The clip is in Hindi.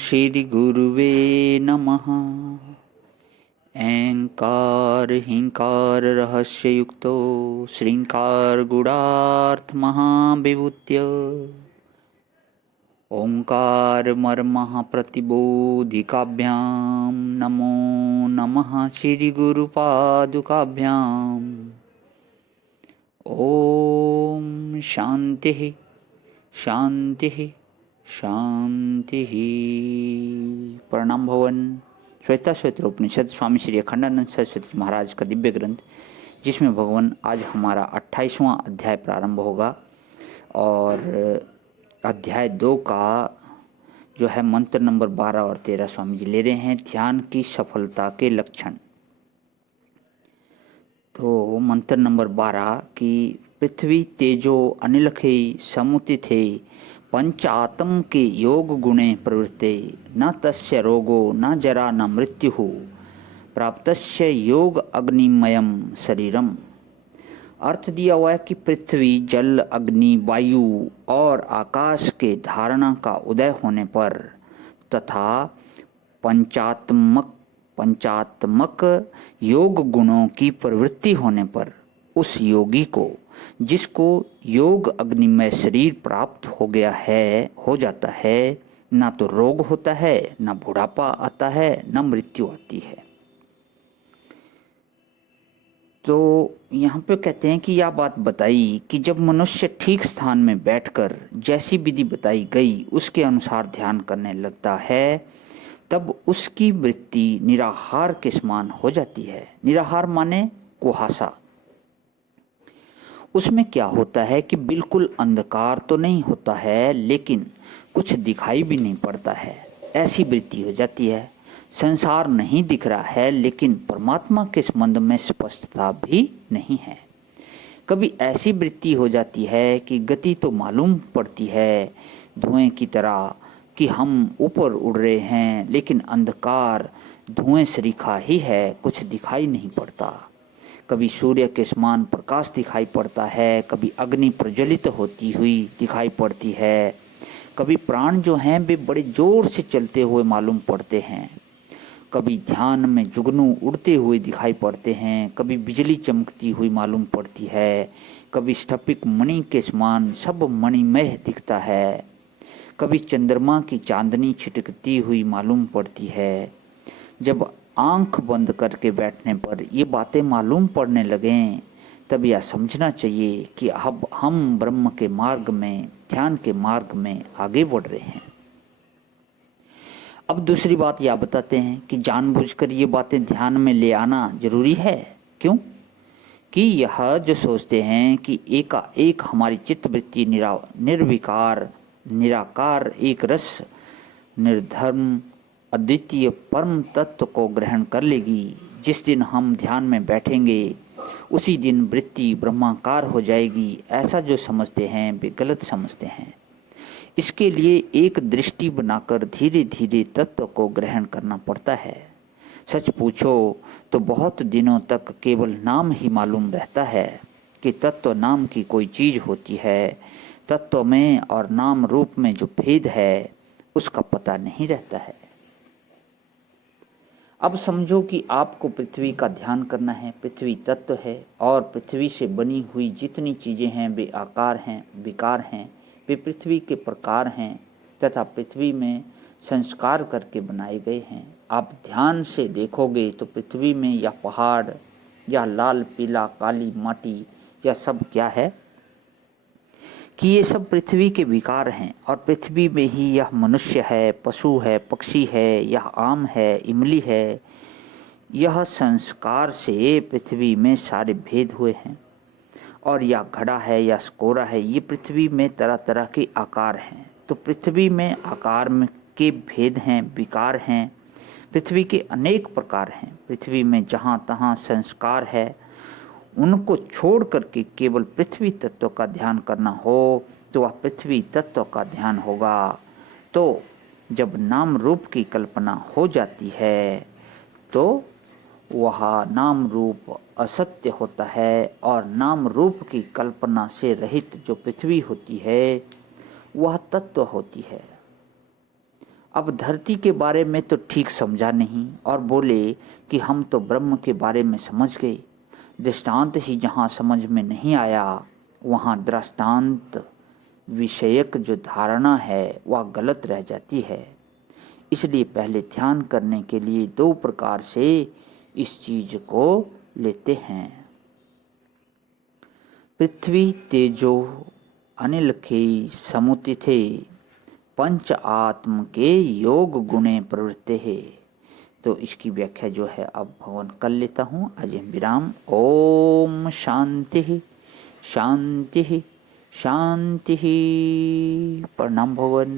श्री गुरुवे नमः। ऐंकार हिंकार रहस्ययुक्तो श्रृंकार गुणार्थ महाविभूत्य ओंकार मर्मः प्रतिबोधिकाभ्यां नमो नमः श्री गुरुपादुकाभ्यां। ओम शांति शांति शांति। प्रणाम भवन। श्वेता श्वेत्र उपनिषद स्वामी श्री अखंडानंद सरस्वती महाराज का दिव्य ग्रंथ, जिसमें भगवान आज हमारा 28वां अध्याय प्रारंभ होगा और अध्याय 2 का जो है मंत्र नंबर 12 और 13 स्वामी जी ले रहे हैं, ध्यान की सफलता के लक्षण। तो मंत्र नंबर 12 की पृथ्वी तेजो अनिलखे समुतिथे पंचातम के योग गुणे प्रवृत्ते न तस्य रोगो न जरा न मृत्यु प्राप्तस्य योग अग्निमयम शरीरम। अर्थ दिया हुआ है कि पृथ्वी जल अग्नि वायु और आकाश के धारणा का उदय होने पर तथा पंचात्मक योग गुणों की प्रवृत्ति होने पर उस योगी को, जिसको योग अग्निमय शरीर प्राप्त हो जाता है, ना तो रोग होता है, ना बुढ़ापा आता है, ना मृत्यु आती है। तो यहाँ पे कहते हैं कि यह बात बताई कि जब मनुष्य ठीक स्थान में बैठकर जैसी विधि बताई गई उसके अनुसार ध्यान करने लगता है, तब उसकी वृत्ति निराहार के समान हो जाती है। निराहार माने कुहासा। उसमें क्या होता है कि बिल्कुल अंधकार तो नहीं होता है, लेकिन कुछ दिखाई भी नहीं पड़ता है, ऐसी वृत्ति हो जाती है। संसार नहीं दिख रहा है, लेकिन परमात्मा के संबंध में स्पष्टता भी नहीं है। कभी ऐसी वृत्ति हो जाती है कि गति तो मालूम पड़ती है धुएं की तरह कि हम ऊपर उड़ रहे हैं, लेकिन अंधकार धुएं सरीखा ही है, कुछ दिखाई नहीं पड़ता। कभी सूर्य के समान प्रकाश दिखाई पड़ता है, कभी अग्नि प्रज्वलित होती हुई दिखाई पड़ती है, कभी प्राण जो हैं वे बड़े जोर से चलते हुए मालूम पड़ते हैं, कभी ध्यान में जुगनू उड़ते हुए दिखाई पड़ते हैं, कभी बिजली चमकती हुई मालूम पड़ती है, कभी स्फटिक मणि के समान सब मणिमय दिखता है, कभी चंद्रमा की चांदनी छिटकती हुई मालूम पड़ती है। जब आंख बंद करके बैठने पर ये बातें मालूम पड़ने लगें, तब यह समझना चाहिए कि अब हम ब्रह्म के मार्ग में, ध्यान के मार्ग में आगे बढ़ रहे हैं। अब दूसरी बात यह बताते हैं कि जानबूझकर ये बातें ध्यान में ले आना जरूरी है। क्यों? कि यह जो सोचते हैं कि एकाएक हमारी चित्तवृत्ति निर्विकार निराकार एक रस निर्धर्म अद्वितीय परम तत्व को ग्रहण कर लेगी, जिस दिन हम ध्यान में बैठेंगे उसी दिन वृत्ति ब्रह्माकार हो जाएगी, ऐसा जो समझते हैं वे गलत समझते हैं। इसके लिए एक दृष्टि बनाकर धीरे धीरे तत्व को ग्रहण करना पड़ता है। सच पूछो तो बहुत दिनों तक केवल नाम ही मालूम रहता है कि तत्व नाम की कोई चीज होती है। तत्व में और नाम रूप में जो भेद है उसका पता नहीं रहता है। अब समझो कि आपको पृथ्वी का ध्यान करना है। पृथ्वी तत्व है और पृथ्वी से बनी हुई जितनी चीज़ें हैं वे आकार हैं, विकार हैं, वे पृथ्वी के प्रकार हैं तथा पृथ्वी में संस्कार करके बनाए गए हैं। आप ध्यान से देखोगे तो पृथ्वी में या पहाड़ या लाल पीला काली माटी या सब क्या है कि ये सब पृथ्वी के विकार हैं और पृथ्वी में ही यह मनुष्य है, पशु है, पक्षी है, यह आम है, इमली है। यह संस्कार से पृथ्वी में सारे भेद हुए हैं। और यह घड़ा है या स्कोरा है, ये पृथ्वी में तरह तरह के आकार हैं। तो पृथ्वी में आकार में के भेद हैं, विकार हैं, पृथ्वी के अनेक प्रकार हैं। पृथ्वी में जहाँ तहाँ संस्कार है, उनको छोड़ करके केवल पृथ्वी तत्व का ध्यान करना हो तो वह पृथ्वी तत्व का ध्यान होगा। तो जब नाम रूप की कल्पना हो जाती है तो वह नाम रूप असत्य होता है और नाम रूप की कल्पना से रहित जो पृथ्वी होती है वह तत्व होती है। अब धरती के बारे में तो ठीक समझा नहीं और बोले कि हम तो ब्रह्म के बारे में समझ गए। दृष्टांत ही जहाँ समझ में नहीं आया वहाँ दृष्टांत विषयक जो धारणा है वह गलत रह जाती है। इसलिए पहले ध्यान करने के लिए दो प्रकार से इस चीज को लेते हैं। पृथ्वी तेजो अनिल के समुतिथे पंच आत्म के योग गुणे प्रवृत्ते है। तो इसकी व्याख्या जो है अब भगवान कर लेता हूँ। अजय विराम। ओम शांति शांति शांति। प्रणाम भवन।